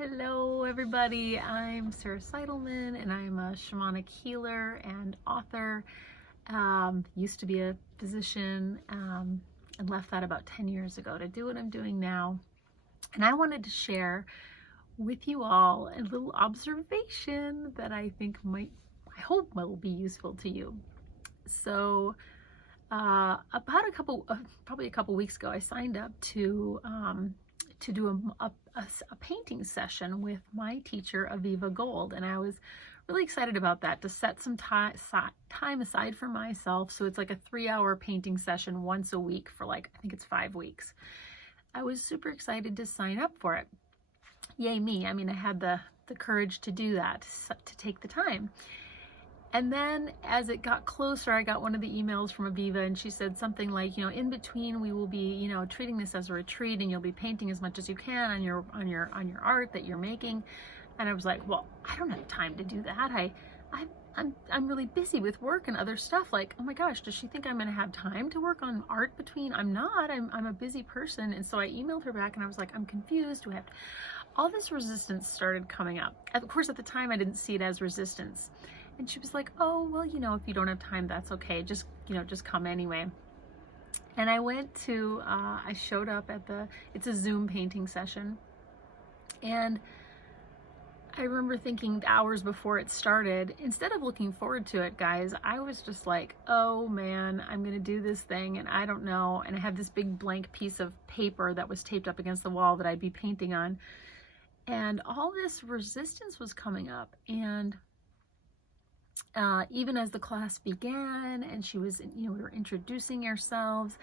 Hello everybody, I'm Sarah Seidelman and I'm a shamanic healer and author. Used to be a physician and left that about 10 years ago to do what I'm doing now. And I wanted to share with you all a little observation that I think I hope will be useful to you. So about probably a couple weeks ago, I signed up to do a painting session with my teacher, Aviva Gold, and I was really excited about that, to set some time aside for myself. So it's like a 3-hour painting session once a week for I think it's 5 weeks. I was super excited to sign up for it. Yay me. I mean, I had the courage to do that, to take the time. And then as it got closer, I got one of the emails from Aviva, and she said something like, in between we will be, treating this as a retreat, and you'll be painting as much as you can on your art that you're making. And I was like, well, I don't have time to do that. I'm really busy with work and other stuff. Like, oh my gosh, does she think I'm going to have time to work on art between? I'm not. I'm a busy person. And so I emailed her back and I was like, I'm confused. All this resistance started coming up. Of course, at the time I didn't see it as resistance. And she was like, oh, well, if you don't have time, that's okay. Just come anyway. And I went to, I showed up at it's a Zoom painting session. And I remember thinking hours before it started, instead of looking forward to it, guys, I was just like, oh man, I'm going to do this thing and I don't know. And I had this big blank piece of paper that was taped up against the wall that I'd be painting on. And all this resistance was coming up. And even as the class began and she was, we were introducing ourselves,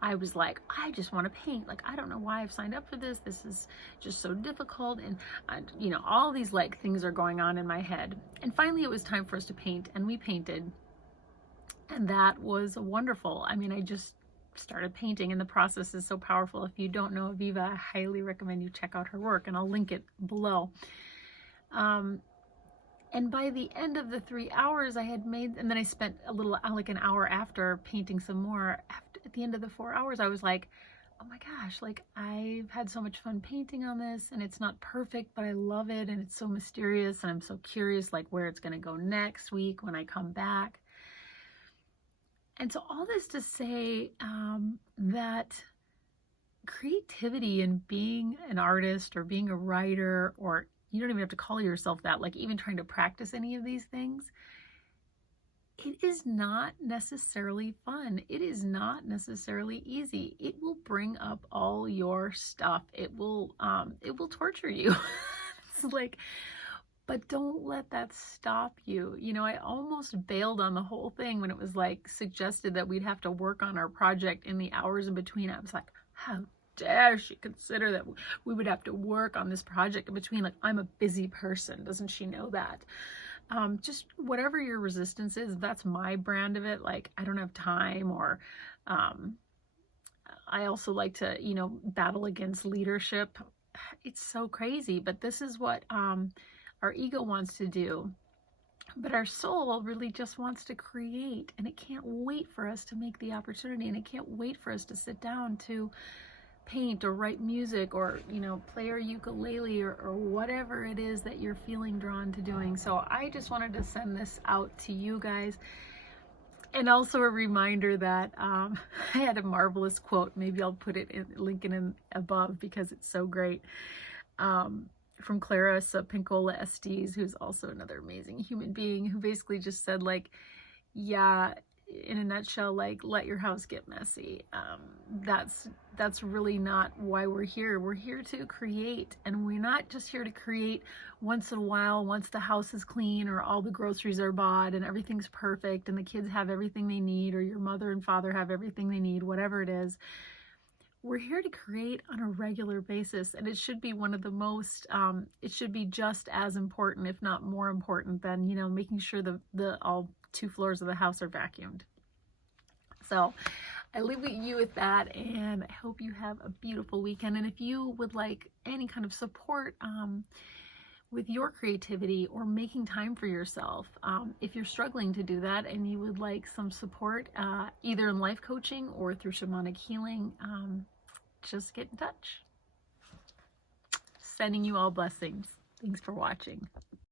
I was like, I just want to paint. Like, I don't know why I've signed up for this. This is just so difficult. And all these things are going on in my head. And finally it was time for us to paint, and we painted. And that was wonderful. I mean, I just started painting, and the process is so powerful. If you don't know Aviva, I highly recommend you check out her work, and I'll link it below. And by the end of the 3 hours I had made, and then I spent a little, like an hour after, painting some more. At the end of the 4 hours, I was like, oh my gosh, I've had so much fun painting on this, and it's not perfect, but I love it, and it's so mysterious, and I'm so curious, where it's going to go next week when I come back. And so all this to say that creativity and being an artist or being a writer, or you don't even have to call yourself that, even trying to practice any of these things, it is not necessarily fun. It is not necessarily easy. It will bring up all your stuff. It will torture you. It's but don't let that stop you. I almost bailed on the whole thing when it was suggested that we'd have to work on our project in the hours in between. I was like, how dare she consider that we would have to work on this project in between? I'm a busy person. Doesn't she know that? Just whatever your resistance is, that's my brand of it. I don't have time, or I also like to, battle against leadership. It's so crazy, but this is what our ego wants to do. But our soul really just wants to create, and it can't wait for us to make the opportunity, and it can't wait for us to sit down to paint or write music, or play our ukulele, or whatever it is that you're feeling drawn to doing. So I just wanted to send this out to you guys, and also a reminder that I had a marvelous quote. Maybe I'll put it link it in above because it's so great, from Clarissa Pinkola Estes, who's also another amazing human being, who basically just said yeah, in a nutshell, let your house get messy. That's really not why we're here. We're here to create, and we're not just here to create once in a while, once the house is clean, or all the groceries are bought and everything's perfect and the kids have everything they need, or your mother and father have everything they need, whatever it is. We're here to create on a regular basis, and it should be one of the most, it should be just as important, if not more important, than, making sure all 2 floors of the house are vacuumed. So I leave you with that, and I hope you have a beautiful weekend. And if you would like any kind of support with your creativity or making time for yourself, if you're struggling to do that and you would like some support, either in life coaching or through shamanic healing, just get in touch. Sending you all blessings. Thanks for watching.